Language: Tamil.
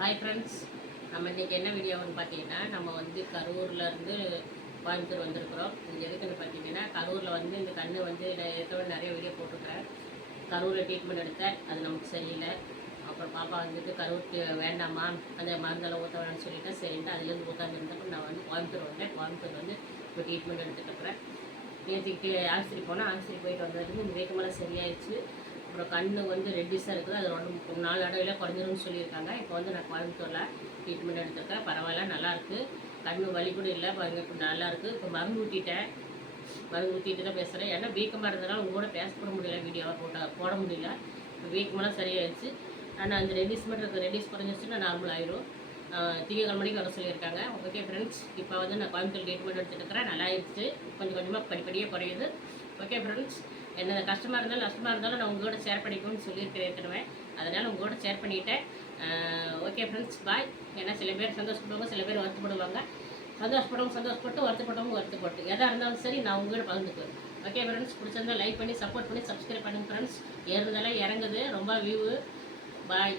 ஹாய் ஃப்ரெண்ட்ஸ், நம்ம இன்றைக்கி என்ன வீடியோன்னு பார்த்தீங்கன்னா, நம்ம வந்து கரூர்லேருந்து கோயம்புத்தூர் வந்திருக்கிறோம். இது எதுக்குன்னு பார்த்தீங்கன்னா, கரூரில் வந்து இந்த கண்ணு வந்து நான் ஏற்கனவே நிறைய வீடியோ போட்டிருக்கிறேன். கரூரில் ட்ரீட்மெண்ட் எடுத்தேன், அது நமக்கு சரியில்லை. அப்புறம் பாப்பா வந்துட்டு கரூருக்கு வேண்டாமா, அந்த மருந்தெல்லாம் ஊற்ற வேணாம்னு சொல்லிவிட்டேன். சரின்ட்டு அதுலேருந்து ஊற்றாந்துருந்தப்போ நான் வந்து கோயம்புத்தூர் வந்தேன். கோயம்புத்தூர் வந்து இப்போ ட்ரீட்மெண்ட் எடுத்துகிட்டு நேற்றுக்கு ஆஸ்பத்திரி போனால் ஆஸ்பத்திரி போயிட்டு வந்ததுக்கு இந்த வேகமெல்லாம் சரியாயிடுச்சு. அப்புறம் கண் வந்து ரெட்டிஸாக இருக்குது, அது ஒரு 4 தடவையில் குறைஞ்சிரும்னு சொல்லியிருக்காங்க. இப்போ வந்து நான் கோயம்புத்தூரில் ட்ரீட்மெண்ட் எடுத்துருக்கேன். பரவாயில்ல, நல்லாயிருக்கு. கண் வலி கூட இல்லை பாருங்கள், இப்போ நல்லாயிருக்கு. இப்போ மருந்து ஊற்றிட்டேன், மருந்து ஊற்றிட்டு தான் பேசுகிறேன். ஏன்னா வீக்கமாக இருந்ததுனால உங்க கூட பேசப்பட முடியல, வீடியோவை போட முடியல. இப்போ வீக்கமெல்லாம் சரியாயிடுச்சு. ஆனால் அந்த ரெட்டிஸ் மட்டும் இருக்குது, ரெட்டிஸ் குறைஞ்சிருச்சுன்னா நார்மல் ஆயிடும். திங்கக்கிழமை மணிக்கு வர சொல்லியிருக்காங்க. ஓகே ஃப்ரெண்ட்ஸ், இப்போ வந்து நான் கோயம்புத்தூர் ட்ரீட்மெண்ட் எடுத்துகிட்டு இருக்கிறேன். நல்லா ஆயிடுச்சு, கொஞ்சம் கொஞ்சமாக படிப்படியாக குறையுது. ஓகே ஃப்ரெண்ட்ஸ், என்ன கஷ்டமாக இருந்தாலும் நஷ்டமாக இருந்தாலும் நான் உங்களோட ஷேர் பண்ணிக்கணும்னு சொல்லியிருக்கிறேன் ஏற்கனவே. அதனால் உங்களோட ஷேர் பண்ணிவிட்டேன். ஓகே ஃப்ரெண்ட்ஸ், பாய். ஏன்னா சில பேர் சந்தோஷப்படுவாங்க, சில பேர் வருத்தப்படுவாங்க. சந்தோஷப்பட்டு வருத்தப்பட்டு எதாக இருந்தாலும் சரி நான் உங்களோட பகிர்ந்துக்குவேன். ஓகே ஃப்ரெண்ட்ஸ், பிடிச்சிருந்தா லைக் பண்ணி சப்போர்ட் பண்ணி சப்ஸ்கிரைப் பண்ணுங்கள் ஃப்ரெண்ட்ஸ். ஏறுதெல்லாம் இறங்குது, ரொம்ப வியூவு. பாய்.